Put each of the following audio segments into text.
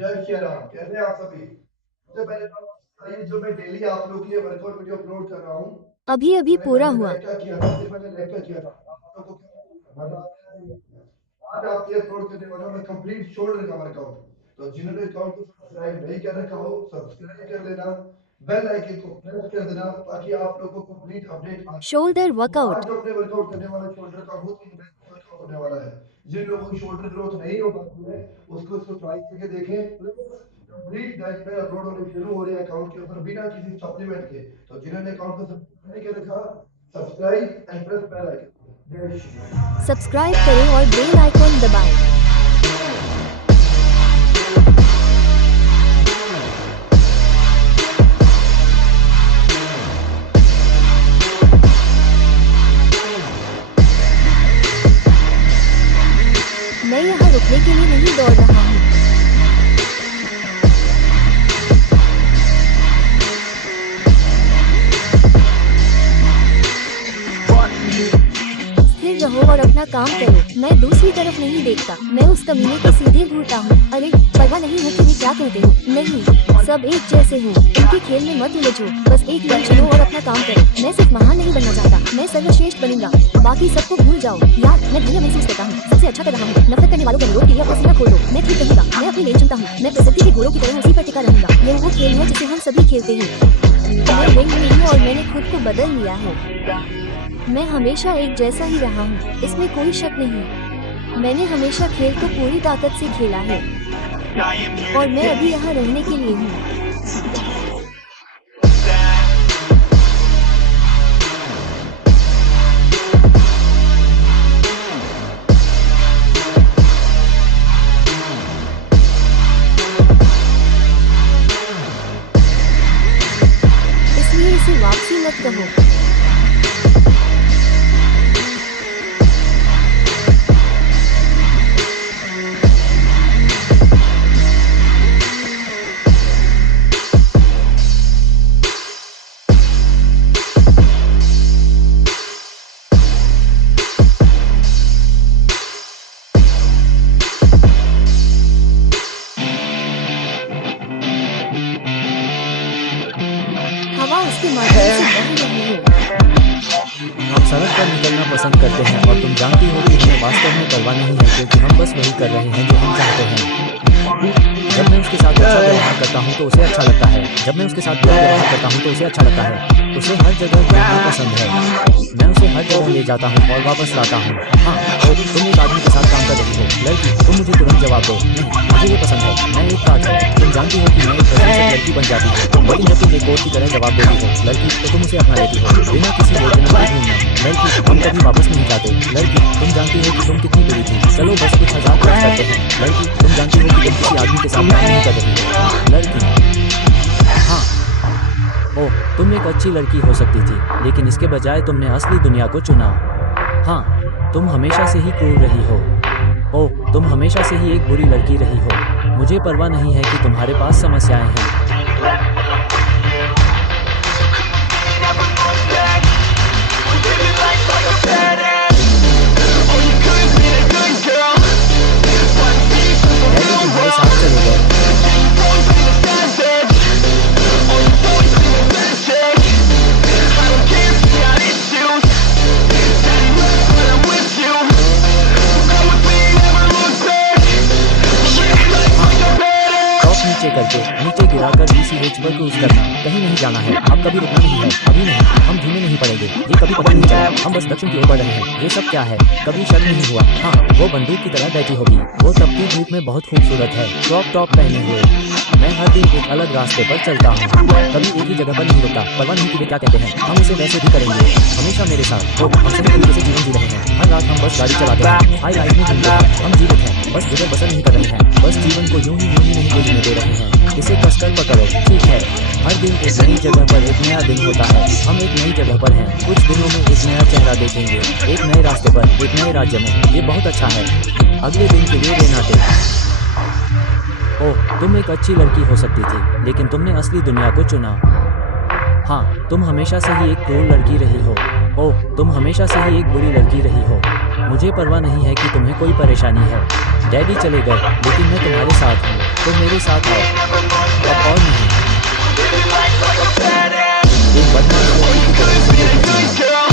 जय श्री राम। कैसे हैं आप सभी? सबसे पहले तो ये जो मैं डेली आप लोग के लिए वर्कआउट वीडियो अपलोड कर रहा हूँ, अभी अभी मैंने पूरा पहले हुआ। लड़का किया था, फिर मैंने लड़का किया था। आप लोगों को क्या मजा आया है? आज आपके लिए अपलोड करने वाला हूं मैं कंप्लीट शोल्डर का वर्कआउट। तो जिन्होंने अकाउंट को सब्सक्राइब नहीं कर रखा हो, सब्सक्राइब कर लेना, बेल आइकन को प्रेस कर देना ताकि आप लोगों को कंप्लीट अपडेट आ सके। शोल्डर तो आज वर्कआउट। जो अपने वर्कआउट करने वाला शोल्डर का बहुत ही बेस्ट वर्कआउट होने वाला है। जिन लोगों की शोल्डर ग्रोथ नहीं हो पाती है उसको इसको ट्राई करके देखें। कंप्लीट डाइट पे अपलोड होने शुरू हो रहे हैं अकाउंट के ऊपर बिना किसी सप्लीमेंट के। तो जिन्होंने अकाउंट को सब्सक्राइब नहीं कर रखा, subscribe and press bell icon. जय श्री राम। सब्सक्राइब करें और बेल आइकॉन दबाएं। मैं यहाँ रुकने के लिए नहीं दौड़ रहा हूँ। स्थिर रहो और अपना काम करो। मैं दूसरी तरफ नहीं देखता, मैं उस कमीने को सीधे घूरता हूँ। अरे परवाह नहीं है कि वे क्या कहते हो। नहीं, सब एक जैसे हो। उनके खेल में मत उलझो, बस एक दिन चलो और अपना काम करो। मैं सिर्फ महान नहीं बनना चाहता, मैं सर्वश्रेष्ठ बनूंगा। बाकी सबको भूल जाओ। यार, मैं धन्य महसूस करता हूँ, सबसे अच्छा कर रहा हूँ। नफरत करने वालों के विरोध के लिए अपना सीना खोल दो। मैं ठीक कहूंगा, मैं अपनी लेन चुनता हूँ। मैं प्रसिद्धि के घोड़ों की तरह उसी पर टिका रहूंगा। यह वो खेल है जिसे हम सभी खेलते हैं। मैं रिंग में हूँ और मैंने खुद को बदल लिया है। मैं हमेशा एक जैसा ही रहा हूँ, इसमें कोई शक नहीं। मैंने हमेशा खेल को पूरी ताकत से खेला है और मैं अभी यहाँ रहने के लिए हूँ। इसलिए इसे वापसी मत कहो। हवा उसके माध्यम से बह रही है। हम सड़क पर निकलना पसंद करते हैं और तुम जानती हो कि हमें वास्तव में परवाह नहीं है, क्योंकि हम बस वही कर रहे हैं जो हम चाहते हैं। जब मैं उसके साथ अच्छा व्यवहार करता हूँ तो उसे अच्छा लगता है। जब मैं उसके साथ बुरा व्यवहार करता हूँ तो उसे अच्छा लगता है। उसे हर जगह घूमना पसंद है। मैं उसे हर जगह ले जाता हूँ और वापस लाता हूँ। हाँ, तो तुम एक आदमी के साथ काम कर रही हो। लड़की, तुम मुझे तुरंत जवाब दो। नहीं, मुझे ये पसंद है। मैं एक काट हूँ। तुम जानती हो कि मैं एक प्रशंसक लड़की बन जाती हूँ, लेकिन जब तुम एक और की तरह जवाब देती हो लड़की, तो तुम उसे अपना लेती हो बिना किसी योजना के घूमना। लड़की, हम कभी वापस नहीं जाते। लड़की, तुम जानती हो कि तुम कितनी बुरी थी। चलो बस कुछ हजार खर्च करते हैं। लड़की, तुम जानती हो कि तुम किसी आदमी के साथ काम नहीं कर रही हो। लड़की, हाँ, ओह, तुम एक अच्छी लड़की हो सकती थी, लेकिन इसके बजाय तुमने असली दुनिया को चुना। हाँ, तुम हमेशा से ही क्रूर रही हो। ओह, तुम हमेशा से ही एक बुरी लड़की रही हो। मुझे परवाह नहीं है कि तुम्हारे पास समस्याएं हैं। डैडी तुम्हारे साथ चले गए। नीचे करके नीचे गिराकर VCH पर क्रूज करना। कहीं नहीं जाना है, अब कभी रुकना नहीं है। अभी नहीं, हम धीमे नहीं पड़ेंगे। ये कभी पता नहीं चला, हम बस दक्षिण की ओर बढ़ रहे हैं। ये सब क्या है? कभी शक नहीं हुआ। हाँ, वो बंदूक की तरह बैठी होगी। वो तपती धूप में बहुत खूबसूरत है, क्रॉप टॉप पहने हुए। मैं हर दिन एक अलग रास्ते पर चलता हूँ, कभी एक ही जगह पर नहीं रुकता। परवाह नहीं कि वे क्या कहते हैं, हम इसे वैसे भी करेंगे। हमेशा मेरे साथ तो हम सही तरीके से जीवन जी रहे हैं। हर रात हम बस गाड़ी चलाते हैं, हाई लाइफ में घूमते हैं। हम जीवित हैं, बस गुजर बसर नहीं कर रहे हैं। बस जीवन को यूं ही नहीं जीने दे रहे हैं। इसे कसकर पकड़ो, ठीक है। हर दिन एक नई जगह पर एक नया दिन होता है। हम एक नई जगह पर हैं। कुछ दिनों में एक नया चेहरा देखेंगे, एक नए रास्ते पर, एक नए राज्य में। ये बहुत अच्छा है। अगले दिन के लिए वे नाते। ओह, तुम एक अच्छी लड़की हो सकती थी, लेकिन तुमने असली दुनिया को चुना। हाँ, तुम हमेशा से ही एक क्रूर लड़की रही हो। ओह, तुम हमेशा से ही एक बुरी लड़की रही हो। मुझे परवाह नहीं है कि तुम्हें कोई परेशानी है। डैडी चले गए, लेकिन मैं तुम्हारे साथ हूँ, तो मेरे साथ आओ। अब और नहीं। एक बदमाश लड़की की तरह जिंदगी जीना।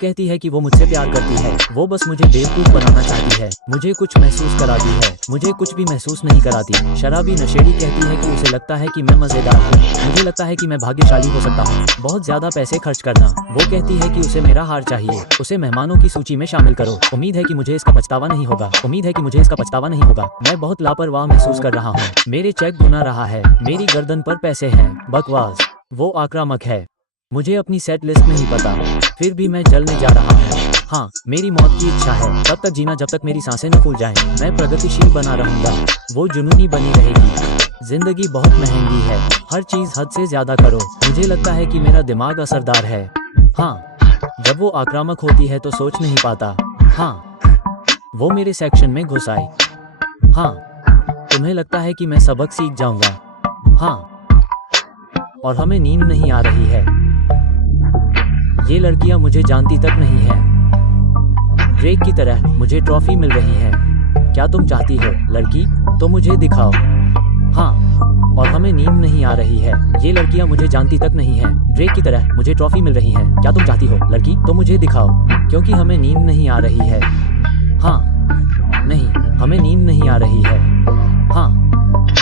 कहती है कि वो मुझसे प्यार करती है, वो बस मुझे बेवकूफ बनाना चाहती है, मुझे कुछ महसूस कराती है, मुझे कुछ भी महसूस नहीं कराती। शराबी नशेड़ी कहती है कि उसे लगता है कि मैं मजेदार हूँ, मुझे लगता है कि मैं भाग्यशाली हो सकता हूँ, बहुत ज्यादा पैसे खर्च करना। वो कहती है कि उसे मेरा हार चाहिए, उसे मेहमानों की सूची में शामिल करो। उम्मीद है कि मुझे इसका पछतावा नहीं होगा, उम्मीद है कि मुझे इसका पछतावा नहीं होगा। मैं बहुत लापरवाह महसूस कर रहा हूँ, मेरे चेक गुना रहा है, मेरी गर्दन पर पैसे हैं। बकवास। वो आक्रामक है, मुझे अपनी सेट लिस्ट नहीं पता, फिर भी मैं जलने जा रहा हूँ। हाँ, मेरी मौत की इच्छा है, तब तक जीना जब तक मेरी सांसें न फूल जाएं। मैं प्रगतिशील बना रहूंगा, वो जुनूनी बनी रहेगी। जिंदगी बहुत महंगी है, हर चीज हद से ज्यादा करो। मुझे लगता है कि मेरा दिमाग असरदार है। हाँ, जब वो आक्रामक होती है तो सोच नहीं पाता। हाँ, वो मेरे सेक्शन में घुस आई। हाँ, तुम्हें लगता है कि मैं सबक सीख जाऊंगा। हाँ, और हमें नींद नहीं आ रही है। ये लड़कियां मुझे जानती तक नहीं है। ड्रेक की तरह मुझे ट्रॉफी मिल रही है। क्या तुम चाहती हो लड़की? तो मुझे दिखाओ। हाँ, और हमें नींद नहीं आ रही है। ये लड़कियां मुझे जानती तक नहीं है। ड्रेक की तरह मुझे ट्रॉफी मिल रही है। क्या तुम चाहती हो लड़की? तो मुझे दिखाओ। क्योंकि हमें नींद नहीं आ रही है। हाँ, नहीं, हमें नींद नहीं आ रही है। हाँ,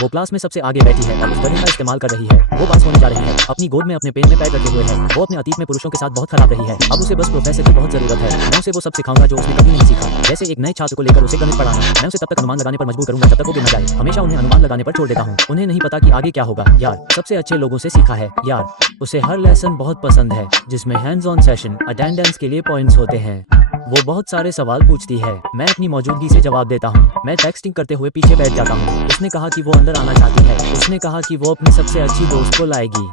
वो क्लास में सबसे आगे बैठी है और उस गधे का इस्तेमाल कर रही है। वो पास होने जा रही है, अपनी गोद में अपने पेन में पैर रखे हुए है। वो अपने अतीत में पुरुषों के साथ बहुत खराब रही है, अब उसे बस प्रोफेसर की बहुत जरूरत है। मैं उसे वो सब सिखाऊंगा जो उसने कभी नहीं सीखा, जैसे एक नए छात्र को लेकर उसे गणित पढ़ाना। मैं उसे तब तक अनुमान लगाने पर मजबूर करूंगा जब तक वो गिर न जाए। हमेशा उन्हें अनुमान लगाने पर छोड़ देता हूँ, उन्हें नहीं पता कि आगे क्या होगा। यार, सबसे अच्छे लोगों से सीखा है यार। उसे हर लेसन बहुत पसंद है जिसमें हैंड्स ऑन सेशन अटेंडेंस के लिए पॉइंट्स होते हैं। वो बहुत सारे सवाल पूछती है, मैं अपनी मौजूदगी से जवाब देता हूँ। मैं टेक्सटिंग करते हुए पीछे बैठ जाता हूँ। उसने कहा कि वो अंदर आना चाहती है। उसने कहा कि वो अपनी सबसे अच्छी दोस्त को लाएगी।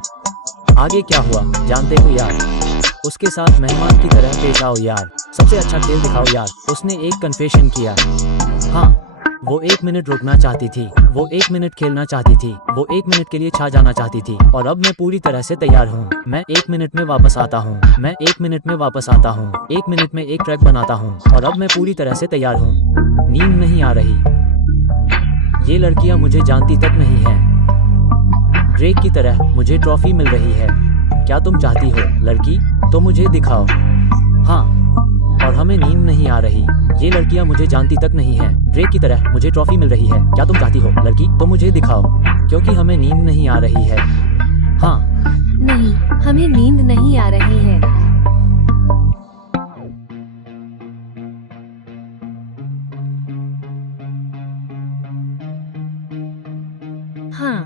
आगे क्या हुआ जानते हो यार? उसके साथ मेहमान की तरह पेश आओ यार, सबसे अच्छा खेल दिखाओ यार। उसने एक कन्फेशन किया। हाँ, वो 1 मिनट रुकना चाहती थी, वो 1 मिनट खेलना चाहती थी, वो 1 मिनट के लिए छा जाना चाहती थी। और अब मैं पूरी तरह से तैयार हूँ। मैं 1 मिनट में वापस आता हूँ, मैं 1 मिनट में वापस आता हूँ, 1 मिनट में एक ट्रैक बनाता हूँ। और अब मैं पूरी तरह से तैयार हूँ। नींद नहीं आ रही। ये लड़कियां मुझे जानती तक नहीं है। ड्रेक की तरह मुझे ट्रॉफी मिल रही है। क्या तुम चाहती हो लड़की? तो मुझे दिखाओ। हाँ, और हमें नींद नहीं आ रही। ये लड़कियां मुझे जानती तक नहीं है। ड्रेक की तरह मुझे ट्रॉफी मिल रही है। क्या तुम चाहती हो लड़की? तो मुझे दिखाओ। क्योंकि हमें नींद नहीं आ रही है। हाँ, नहीं, हमें नींद नहीं आ रही है। हाँ,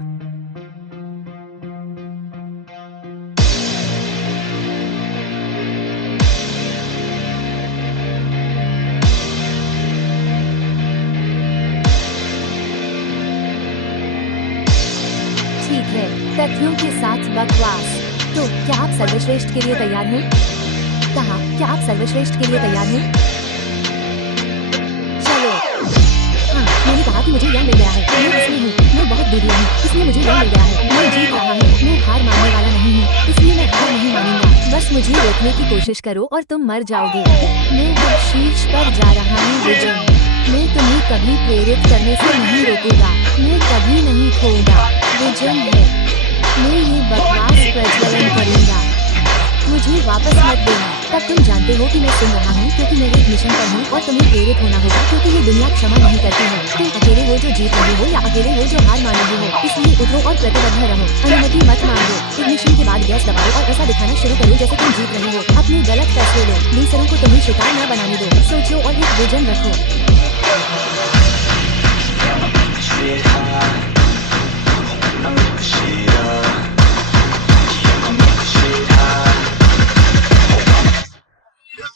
ठीक है, तथ्यों के साथ बकवास। तो क्या आप सर्वश्रेष्ठ के लिए तैयार हैं? कहा, क्या आप सर्वश्रेष्ठ के लिए तैयार हैं? चलो। हाँ, मैंने कहा कि मुझे यह मिल गया है। मैं इसमें हूँ, मैं बहुत दूरिया हूँ, इसलिए मुझे यह मिल गया है। मैं जीत रहा हूँ, मैं हार मानने वाला नहीं हूँ, इसलिए मैं हार नहीं मानूंगा। बस मुझे रोकने की कोशिश करो और तुम मर जाओगे। मैं अब शीर्ष पर जा रहा हूँ विजय। मैं तुम्हें कभी प्रेरित करने से नहीं रोकूंगा, मैं कभी नहीं खोऊंगा। विजन है, मैं ये बकवास प्रज्वलन करूंगा। मुझे वापस मत देना। तब तुम जानते हो कि मैं सुन रहा हूँ क्योंकि मैं एक मिशन पर हूँ और तुम्हें प्रेरित होना होगा क्योंकि ये दुनिया क्षमा नहीं करती है। तुम अकेले हो जो जीत रहे हो या अकेले हो जो हार मान रहे हो, इसलिए उठो और प्रतिबद्ध रहो। अनुमति मत मांगो। इग्निशन के बाद गैस दबाओ और ऐसा दिखाना शुरू करो जैसे तुम जीत रहे हो। अपने गलत फैसले लो, दूसरों को तुम्हें शिकार न बनाने दो। सोचो और एक विजन रखो।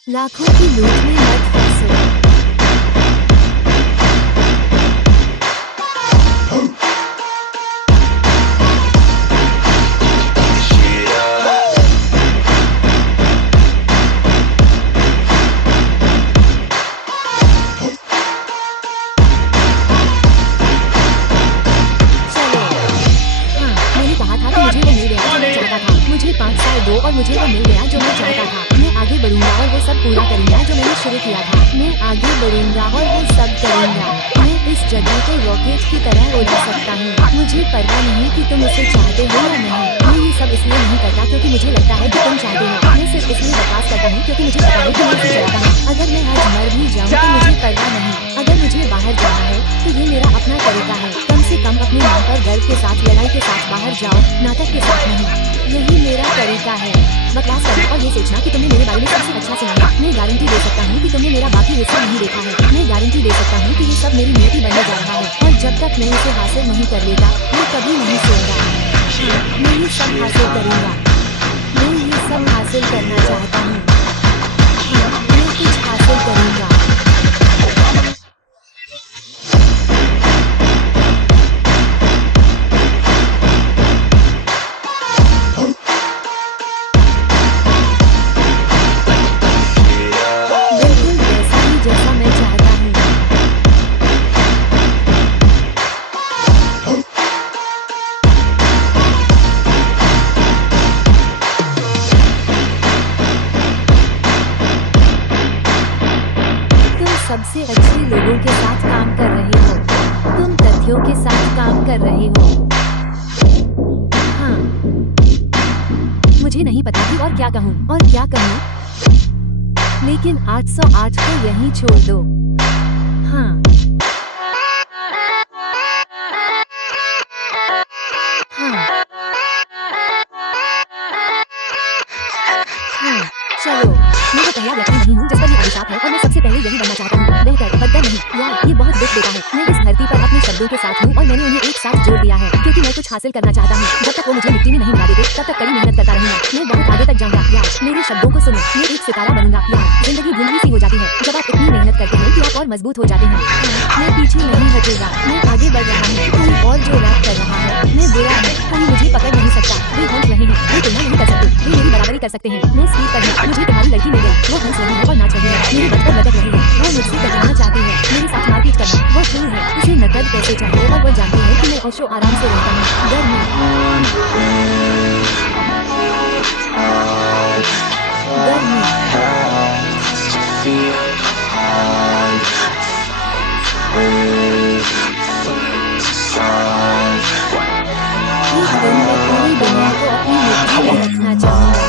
लाखों की लूट में मत फंसो। दो और मुझे वो मिल गया जो मैं चाहता था। मैं आगे बढ़ूंगा और वो सब पूरा करूंगा जो मैंने शुरू किया था। मैं आगे बढ़ूंगा और वो सब करूंगा। मैं इस जगह को रॉकेट की तरह उड़ा सकता हूँ। मुझे परवाह नहीं कि तुम इसे चाहते हो या नहीं। मैं ये सब इसलिए नहीं करता क्योंकि मुझे लगता है कि तुम चाहते हो। मैं सिर्फ इसलिए बकवास करता हूँ क्योंकि मुझे पता है कि मैं इसे चाहता हूँ। अगर मैं आज मर भी जाऊँ तो मुझे परवाह नहीं। अगर मुझे बाहर जाना है तो ये मेरा अपना तरीका है। कम से कम अपने नाम पर गर्व के साथ, लड़ाई के साथ बाहर जाओ, नाटक के साथ नहीं। यही मेरा तरीका है, बकवास करना और ये सोचना कि तुमने मेरे बारे में सबसे अच्छा सुना है। मैं गारंटी दे सकता हूँ कि तुमने मेरा बाकी हिस्सा नहीं देखा है। मैं गारंटी दे सकता हूँ कि ये सब मेरी नियति बनने जा रहा है और जब तक मैं इसे हासिल नहीं कर लेता मैं कभी नहीं सोऊंगा। मैं ये सब हासिल करूंगा। मैं ये सब हासिल करना चाहता हूँ। हाँ, मैं कुछ हासिल करूंगा। बिल्कुल वैसा ही जैसा मैं चाहता हूँ। तुम सबसे अच्छे लोगों के साथ काम कर रहे हो। तुम तथ्यों के साथ काम कर रहे हो। हाँ, मुझे नहीं पता कि और क्या कहूँ, लेकिन 808 को यहीं छोड़ दो। हाँ, हाँ, चलो। मैं तो पहला व्यक्ति नहीं हूँ जिस पर ये अभिशाप है और मैं सबसे पहले यही बनना चाहता हूँ। बेहतर, बदतर नहीं। यार, ये बहुत दुख देता है। मैं इस धरती पर अपने शब्दों के साथ हूँ और मैंने उन्हें एक साथ जोड़ दिया है क्योंकि मैं कुछ हासिल करना चाहता हूँ। जब तक वो मुझे मिट्टी में नहीं मिला देते तब तक कड़ी मेहनत करता रहूंगा। मैं बहुत आगे तक जाऊंगा। यार, मेरे शब्दों को सुनो। मैं एक सितारा बनूंगा। यार, जिंदगी धुंधली सी हो जाती है जब आप इतनी मेहनत करते हैं कि आप और मजबूत हो जाते हैं। मैं पीछे नहीं हटूंगा। मैं आगे बढ़ रहा हूँ। कोई और जो रैप कर रहा है, मैं बुरा है। कोई मुझे पकड़ नहीं सकता। वे हंस रहे हैं। वे तुलना नहीं कर सकते। वे मेरी बराबरी कर सकते हैं। मैं स्पीड पर हूँ। मुझे तुम्हारी लड़की मिल गई। वो हंस रही है और नाच रही है। मेरे बद पर लटक रही है। वो मुझसे टकराना चाहती है। मेरे साथ मारपीट करना। वो क्रूर है। उसे नकद पैसे चाहिए और वो जानती है कि मैं औशो आराम से रहता हूँ। गर्मी, एक दिन मैं पूरी दुनिया को अपनी मुट्ठी में रखना चाहूंगा।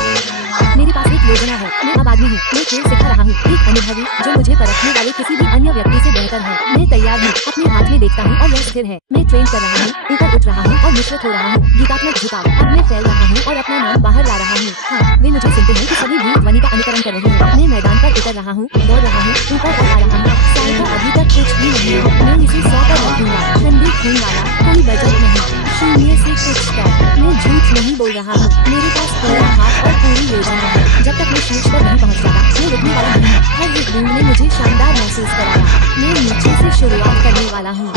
मेरे पास एक योजना है। मैं अब आदमी हूँ। मैं खेल सिखा रहा हूँ। एक अनुभवी जो मुझे परखने वाले किसी भी अन्य व्यक्ति से बेहतर है। मैं तैयार हूँ। अपने हाथ में देखता हूँ और वह स्थिर है। मैं ट्रेन कर रहा हूँ, ऊपर उठ रहा हूँ और मिश्रित हो रहा हूँ। गीतात्मक झुकाव। अब मैं फैल रहा हूँ और अपना नाम बाहर ला रहा हूँ। हाँ, वे मुझे सुनते हैं कि सभी भूत ध्वनि का अनुकरण कर रहे हैं। मैं मैदान पर उतर रहा हूँ, दौड़ रहा हूँ, ऊपर और आ रहा हूँ। साल का अभी तक कुछ भी नहीं है। मैं इसे 100 पर रखूंगा। ठंडी खून वाला, कोई बजट नहीं। शून्य से कुछ तक। मैं झूठ नहीं बोल रहा हूँ। मेरे पास पूरा हाथ और पूरी योजना है। जब तक मैं शीर्ष पर नहीं पहुँच जाता मैं रुकने वाला नहीं हूँ। हर एक बूंद ने मुझे शानदार महसूस कराया। मैं नीचे से शुरुआत करने वाला हूँ।